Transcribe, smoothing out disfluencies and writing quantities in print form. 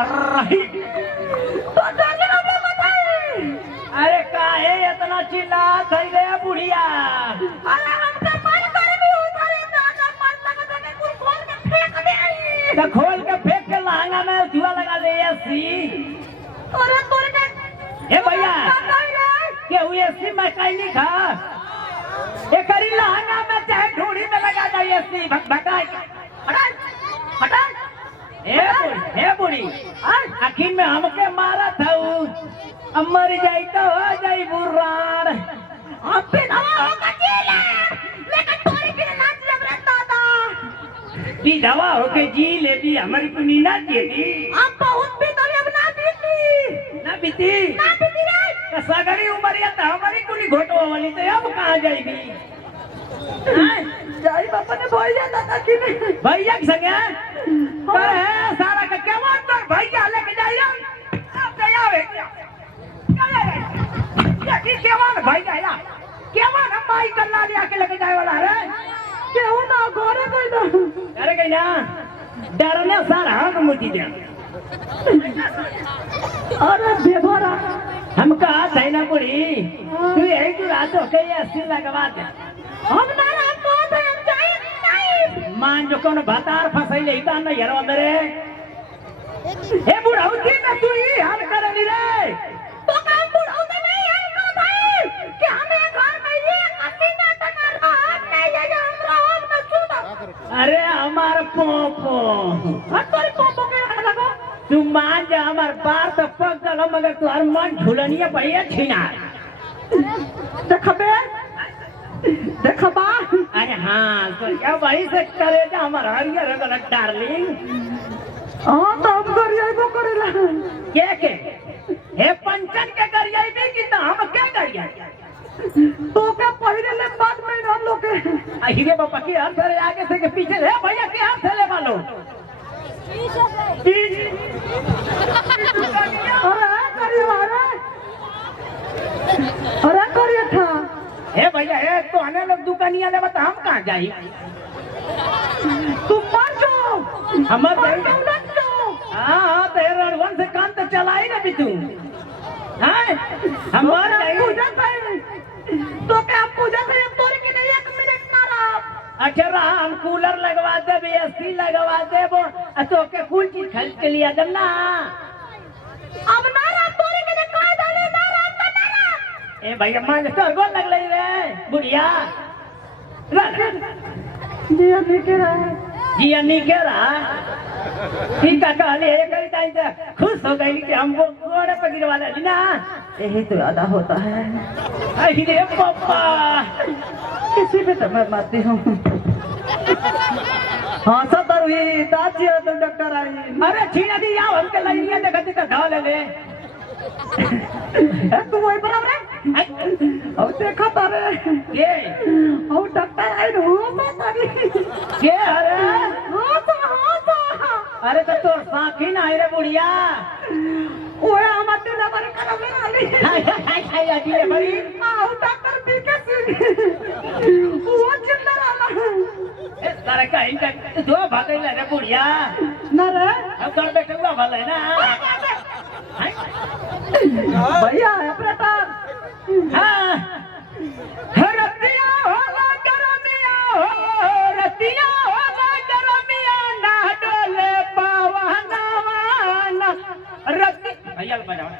अरे तो जाके हमें बताई। अरे काहे इतना चिल्ला थई रे बुढ़िया? अरे हमका मन कर भी उधर दादा मन लगा के कुल खोल के फेंक दे। तो खोल के फेंक के लहंगा में धुआं लगा दे एसी। अरे तोरे के ए भैया के हुए एसी मैकेनिक है ये करी लहंगा में चाहे ढूंढी में लगा दे एसी भटका हटा हटा ए बुढ़ी आखिर में हमके मारा था मर जाई तो हो जाई बुरान अब भी दवा होगा जीले लेकिन तोरे के नाच जब रे दादा की दवा होके जी ले भी हमारी कुनी ना देती अब बहुत भी तोरे अब ना बीती ना बीती रे तो सगरी उमरिया तो हमारी कुनी घोटो वाली तो अब कहाँ जाएगी? जाई बापा ने भैया दादा की नहीं भैया के संगे पर है सारा का क्या बात तो भैया लेके जाइए अब तैयार है क्या की केवान भैया या केवान हम भाई कल्ला ले आके लेके जाए वाला है केहू ना गोरे कोई ना अरे कहीं ना डरने सारा हम मुझी दे अरे बेभरा हम कहा था ना बुढ़ी तू यही तू रात हो के ये 80 लगवा दे हम ना रात को तो हम जाए नहीं मान जो कौन भतार फसई ले इता न यार मेरे ए बुढ़ौती में तू ही हाल कर ली रे तो काम बुढ़ौती में यार को भाई कि हमें घर में ये कभी ना तकर हम नहीं जाए हमरा हम न सुना अरे हमार पोपो हर तोरी पोपो के लगो तू मान जा हमार बार तो पक गल मगर तू हर मन झुलनिया बढ़िया छीना देखबे देखबा अरे हाँ तो क्या वही से करे जा हमार हरियर गलत डार्लिंग हां तो हम करिएबो करेला के हे पंचन के करिए भी कि तो हम क्या करिए तो क्या पहले ले बाद में हम लोग के हीरे बाबा के हाथ से आगे से के पीछे है भैया के हाथ से ले वालो अरे करिए अरे करिए था हे भैया हे तो आने लोग दुकानिया ले बता हम कहाँ जाई तुम मर जाओ हमर मर जाई जाओ हाँ तेरे रणवन से काम तो चलाई ना भी तू हाँ हमर जाई पूजा करे तो क्या पूजा करे तोरे के नहीं 1 मिनट ना रहा अच्छा हम कूलर लगवा दे भी एसी लगवा दे वो तो के कुल चीज खरीद के लिया दम ना अब ना रहा तोरे के लिए का डाले ना रहा तो ना रहा ए भैया मान तो गोल लग लई रे बुढ़िया जिया नहीं के रहा जिया नहीं कह रहा ठीक है कहले एक करी ताई से खुश हो गई कि हमको गोड़े पे गिरवा ले ना यही तो यादा होता है अरे पापा किसी पे तो मैं मारती हूँ हाँ सदर हुई दाची तो डॉक्टर आई अरे छीना दी आओ हमके लाइनिया देखा देखा ढा ले ले तू वही बराबर है अब देखा तारे ये अब डॉक्टर आई रो तारी ये अरे हाँ तो अरे तो तोर साखी ना रे बुढ़िया ओए हमारे नंबर कर मेरा ली हाय अगले बड़ी आओ डॉक्टर पी के सी वो चिल्ला रहा ए सारे का इनका दो भागे ले रे बुढ़िया ना रे अब कर बैठे हुआ भले ना भैया ऑपरेटर हाँ रतिया होला गरमिया हो रतिया होला गरमिया ना डोले पावना वाना रति भैया बजाओ